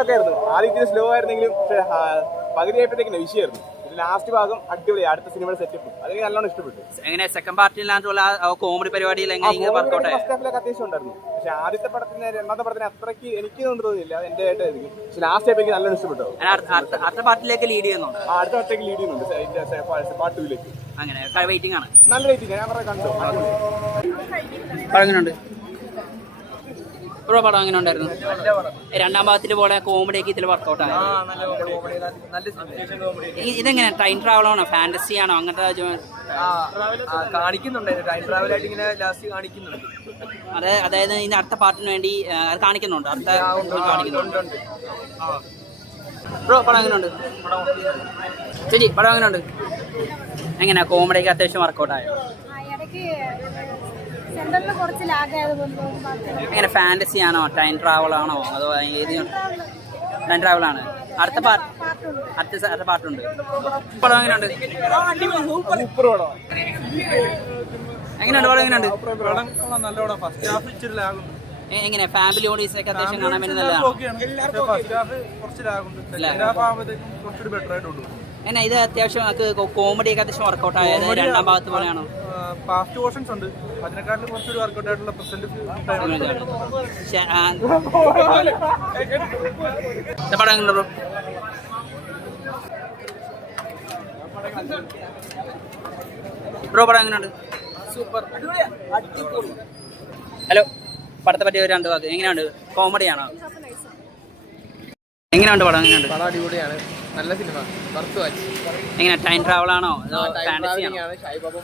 ആദ്യം സ്ലോ ആയിരുന്നെങ്കിലും പകുതി ആയപ്പോഴത്തേക്കിന് വിഷയമായിരുന്നു. ഇത് ലാസ്റ്റ് ഭാഗം അടിപൊളി. അടുത്ത സിനിമയുടെ സെറ്റപ്പ് അതെനിക്ക് നല്ലോണം ഇഷ്ടപ്പെട്ടു. എങ്ങനെ സെക്കൻഡ് പാർട്ടിലുള്ള കോമഡി പരിപാടിയിൽ അത്യാവശ്യം ഉണ്ടായിരുന്നു. പക്ഷെ ആദ്യത്തെ പടത്തിന് രണ്ടാമത്തെ പടത്തിന് അത്രയ്ക്ക് എനിക്ക് തോന്നിയില്ല. എന്റെ ആയിട്ടായിരിക്കും. പക്ഷെ ലാസ്റ്റ് ആയപ്പോൾ എനിക്ക് നല്ലോണം ഇഷ്ടപ്പെട്ടു. അടുത്ത പാർട്ടിലേക്ക് ലീഡ് ചെയ്യുന്നുണ്ട്. അടുത്ത പാർട്ടിലേക്ക് ലീഡ് ചെയ്യുന്നുണ്ട്. പാർട്ട് 2ലേക്ക് അങ്ങനെ വെയിറ്റിംഗ് ആണ്. നല്ല വെയിറ്റിംഗ്. ഞാൻ കുറെ കണ്ടു. എങ്ങനെയുണ്ട് ബ്രോ? പടം എങ്ങനെ ഉണ്ടായിരുന്നു? രണ്ടാം ഭാഗത്തിൽ പോലെ കോമഡി ഒക്കെ ഇതിൽ വർക്കൗട്ട് ആയത്. ഇതെങ്ങനെ ട്രെയിൻ ട്രാവൽ ആണോ ഫാന്റസി ആണോ അങ്ങനത്തെ കാണിക്കുന്നുണ്ട്? ടൈം ട്രാവൽ ആയിട്ട് ഇങ്ങനെ ലാസ്റ്റ് കാണിക്കുന്നുണ്ട്. അതായത് ഇതിന്റെ അടുത്ത പാർട്ടിന് വേണ്ടി അത് കാണിക്കുന്നുണ്ട്. അടുത്ത കാണിക്കുന്നുണ്ട്. ബ്രോ പടം എങ്ങനെയുണ്ട്? ശരി പടം എങ്ങനെയുണ്ട്? എങ്ങനെയാ കോമഡിക്ക് അത്യാവശ്യം വർക്കൗട്ട് ആയോ? എങ്ങനെ ഫാന്റസി ആണോ ടൈം ട്രാവൽ ആണോ അതോ ഏത്? ടൈം ട്രാവൽ ആണ്. അടുത്ത പാർട്ടുണ്ട്. പടം എങ്ങനെയുണ്ട്? എങ്ങനെയുണ്ട് പടം? എങ്ങനെയുണ്ട്? എങ്ങനെ ഫാമിലി ഓഡീസ് ഒക്കെ അത്യാവശ്യം കാണാൻ പറ്റുന്നതാണ്. എങ്ങനെ ഇത് അത്യാവശ്യം കോമഡി ഒക്കെ അത്യാവശ്യം വർക്കൗട്ട് ആയത് രണ്ടാം ഭാഗത്ത് പോലെയാണോ? ഫാസ്റ്റ് പോർഷൻസ് ഉണ്ട്, അതിനെക്കാട്ടിലും കുറച്ചൊരു വർക്കൗട്ട് ആയിട്ടുള്ള പ്രസന്റ് പടം എങ്ങനെയുണ്ട് ബ്രോ? ബ്രോ പടം എങ്ങനെയുണ്ട്? സൂപ്പർ. ഹലോ, പടത്തെ പറ്റി ഒരു രണ്ട് വാക്ക്. എങ്ങനെയുണ്ട്? കോമഡിയാണോ? എങ്ങനെയുണ്ട് പടം? എങ്ങനെയുണ്ട്? പടം അടിപൊളിയാണ്, നല്ല സിനിമ, വർത്ത് വാച്ച്. എങ്ങനെ ടൈം ട്രാവൽ ആണോ അതോ ഫാന്റസി ആണോ? ഷായി ബാബ